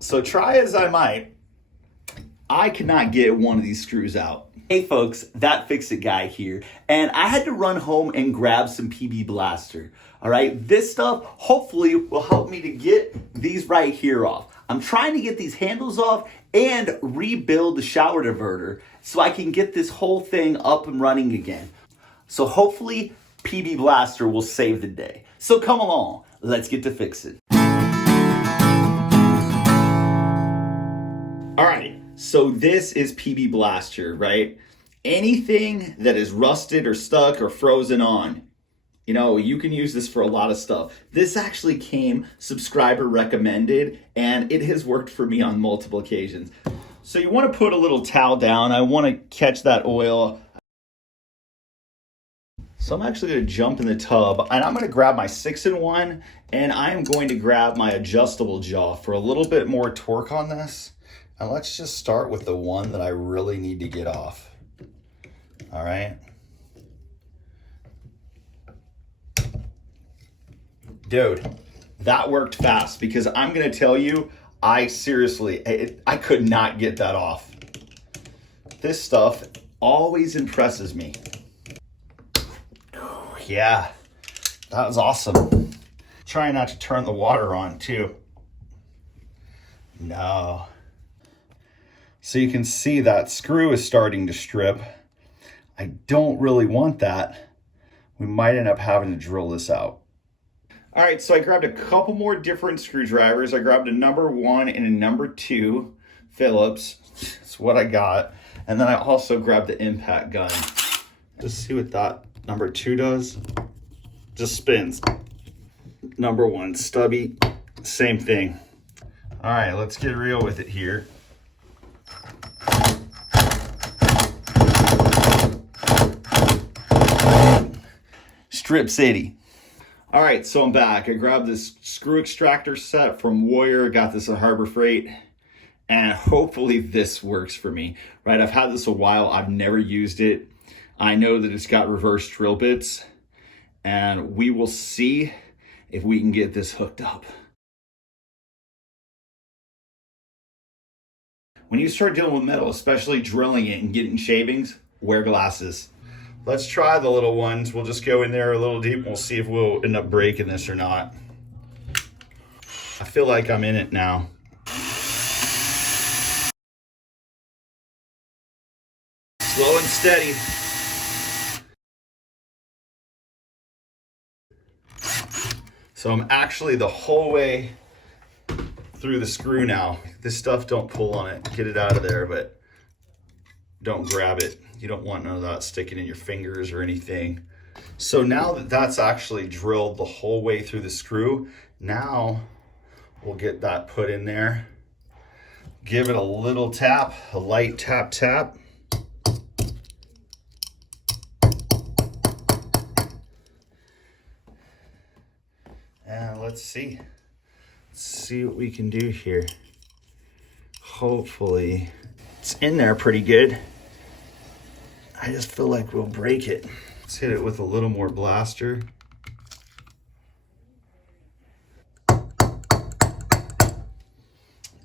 So try as I might, I could not get one of these screws out. Hey folks, that Fix It guy here, and I had to run home and grab some PB Blaster. All right, this stuff hopefully will help me to get these right here off. I'm trying to get these handles off and rebuild the shower diverter so I can get this whole thing up and running again. So hopefully PB Blaster will save the day. So come along, let's get to fixing. All right. So this is PB Blaster, right? Anything that is rusted or stuck or frozen on, you know, you can use this for a lot of stuff. This actually came subscriber recommended, and it has worked for me on multiple occasions. So you want to put a little towel down. I want to catch that oil. So I'm actually going to jump in the tub, and I'm going to grab my 6-in-1, and I am going to grab my adjustable jaw for a little bit more torque on this. And let's just start with the one that I really need to get off. All right. Dude, that worked fast because I'm going to tell you, I could not get that off. This stuff always impresses me. Yeah, that was awesome. Try not to turn the water on too. No. So you can see that screw is starting to strip. I don't really want that. We might end up having to drill this out. All right, so I grabbed a couple more different screwdrivers. I grabbed a number 1 and a number 2 Phillips. That's what I got. And then I also grabbed the impact gun. Just see what that number 2 does. Just spins. Number 1 stubby, same thing. All right, let's get real with it here. Strip City. All right, so I'm back. I grabbed this screw extractor set from Warrior, got this at Harbor Freight, and hopefully this works for me, right? I've had this a while. I've never used it. I know that it's got reverse drill bits, and we will see if we can get this hooked up. When you start dealing with metal, especially drilling it and getting shavings, wear glasses. Let's try the little ones. We'll just go in there a little deep and we'll see if we'll end up breaking this or not. I feel like I'm in it now. Slow and steady. So I'm actually the whole way through the screw now. This stuff, don't pull on it. Get it out of there, but don't grab it. You don't want none of that sticking in your fingers or anything. So now that that's actually drilled the whole way through the screw, now we'll get that put in there. Give it a little tap, a light tap tap. And let's see what we can do here. Hopefully it's in there pretty good. I just feel like we'll break it. Let's hit it with a little more blaster.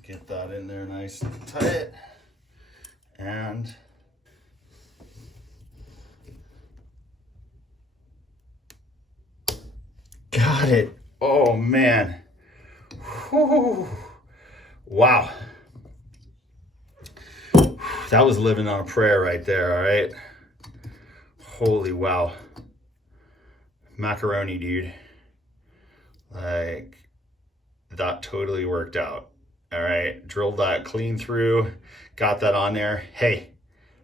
Get that in there nice and tight. And got it. Oh man. Whew. Wow. That was living on a prayer right there, all right? Holy wow. Macaroni, dude. Like, that totally worked out. All right, drilled that clean through, got that on there. Hey,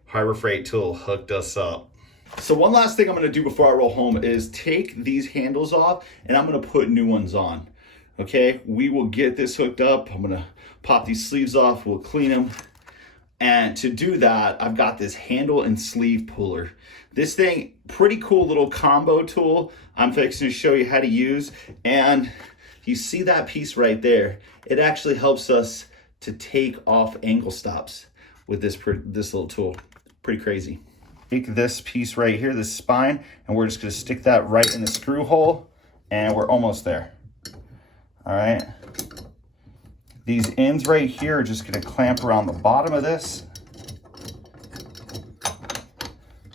Harbor Freight tool hooked us up. So one last thing I'm gonna do before I roll home is take these handles off and I'm gonna put new ones on. Okay, we will get this hooked up. I'm gonna pop these sleeves off, we'll clean them. And to do that, I've got this handle and sleeve puller. This thing, pretty cool little combo tool. I'm fixing to show you how to use. And you see that piece right there? It actually helps us to take off angle stops with this little tool. Pretty crazy. Take this piece right here, this spine, and we're just gonna stick that right in the screw hole, and we're almost there. All right. These ends right here are just gonna clamp around the bottom of this,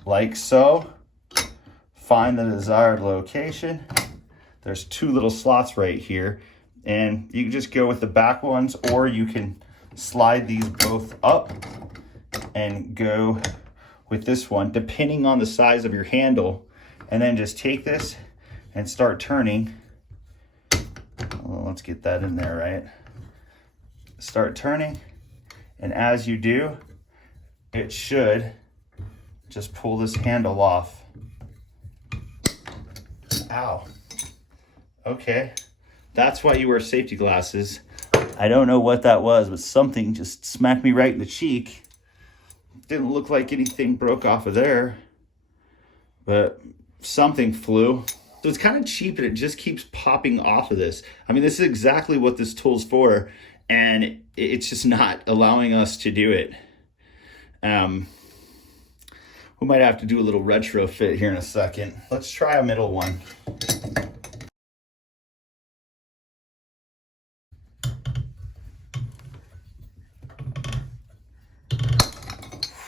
like so. Find the desired location. There's 2 little slots right here, and you can just go with the back ones, or you can slide these both up and go with this one, depending on the size of your handle, and then just take this and start turning. Well, let's get that in there, right? Start turning, and as you do, it should just pull this handle off. Ow. Okay, that's why you wear safety glasses. I don't know what that was, but something just smacked me right in the cheek. Didn't look like anything broke off of there, but something flew. So it's kind of cheap, and it just keeps popping off of this. I mean, this is exactly what this tool's for, and it's just not allowing us to do it. We might have to do a little retrofit here in a second. Let's try a middle one.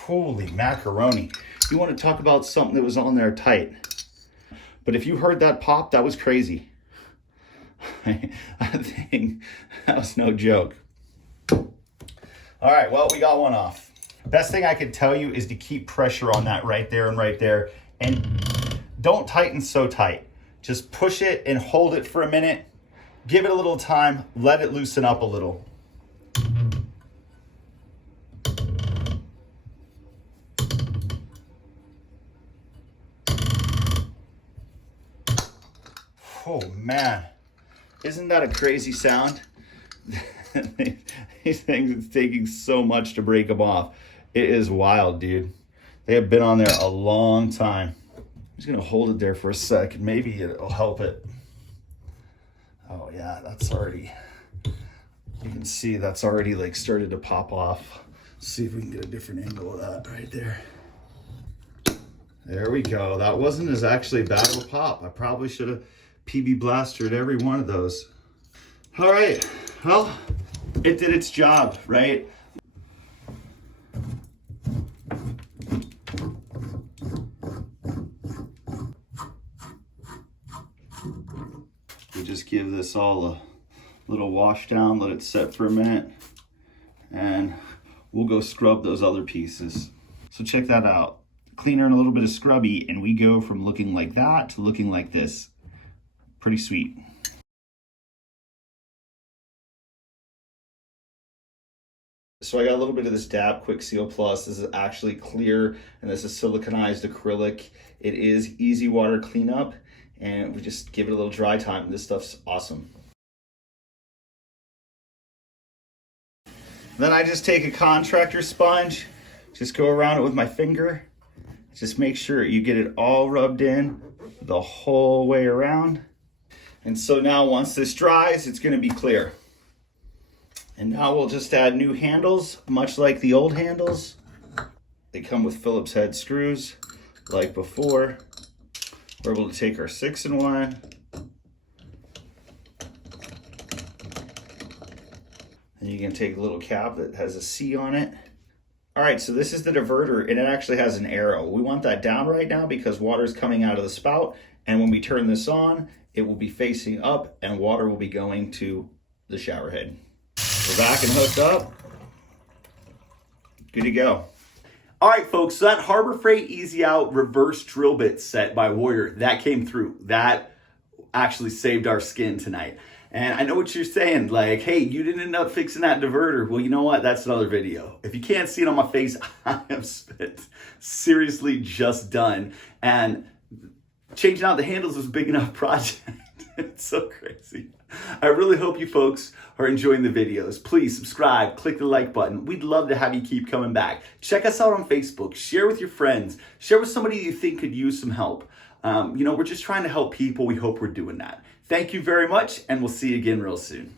Holy macaroni. You want to talk about something that was on there tight. But if you heard that pop, that was crazy. I think that was no joke. All right, well, we got one off. Best thing I could tell you is to keep pressure on that right there and right there. And don't tighten so tight. Just push it and hold it for a minute. Give it a little time. Let it loosen up a little. Oh man, isn't that a crazy sound? These things, it's taking so much to break them off. It is wild, dude. They have been on there a long time. I'm just gonna hold it there for a sec. Maybe it'll help it. Oh yeah, that's already, you can see that's already like started to pop off. Let's see if we can get a different angle of that right there. There we go. That wasn't as actually bad of a pop. I probably should have PB blastered every one of those. All right, well, it did its job, right? We just give this all a little wash down, let it set for a minute, and we'll go scrub those other pieces. So check that out. Cleaner and a little bit of scrubby, and we go from looking like that to looking like this. Pretty sweet. So I got a little bit of this DAP Quick Seal Plus. This is actually clear, and this is siliconized acrylic. It is easy water cleanup, and we just give it a little dry time. This stuff's awesome. Then I just take a contractor sponge, just go around it with my finger. Just make sure you get it all rubbed in the whole way around. And so now once this dries, it's gonna be clear. And now we'll just add new handles, much like the old handles. They come with Phillips head screws, like before. We're able to take our 6-in-1. And you can take a little cap that has a C on it. All right, so this is the diverter, and it actually has an arrow. We want that down right now because water's coming out of the spout, and when we turn this on, it will be facing up and water will be going to the shower head. We're back and hooked up. Good to go. All right, folks, so that Harbor Freight Easy Out reverse drill bit set by Warrior, that came through. That actually saved our skin tonight. And I know what you're saying, like, hey, you didn't end up fixing that diverter. Well, you know what? That's another video. If you can't see it on my face, I have spent seriously just done. And changing out the handles was a big enough project. It's so crazy. I really hope you folks are enjoying the videos. Please subscribe, click the like button. We'd love to have you keep coming back. Check us out on Facebook. Share with your friends. Share with somebody you think could use some help. We're just trying to help people. We hope we're doing that. Thank you very much, and we'll see you again real soon.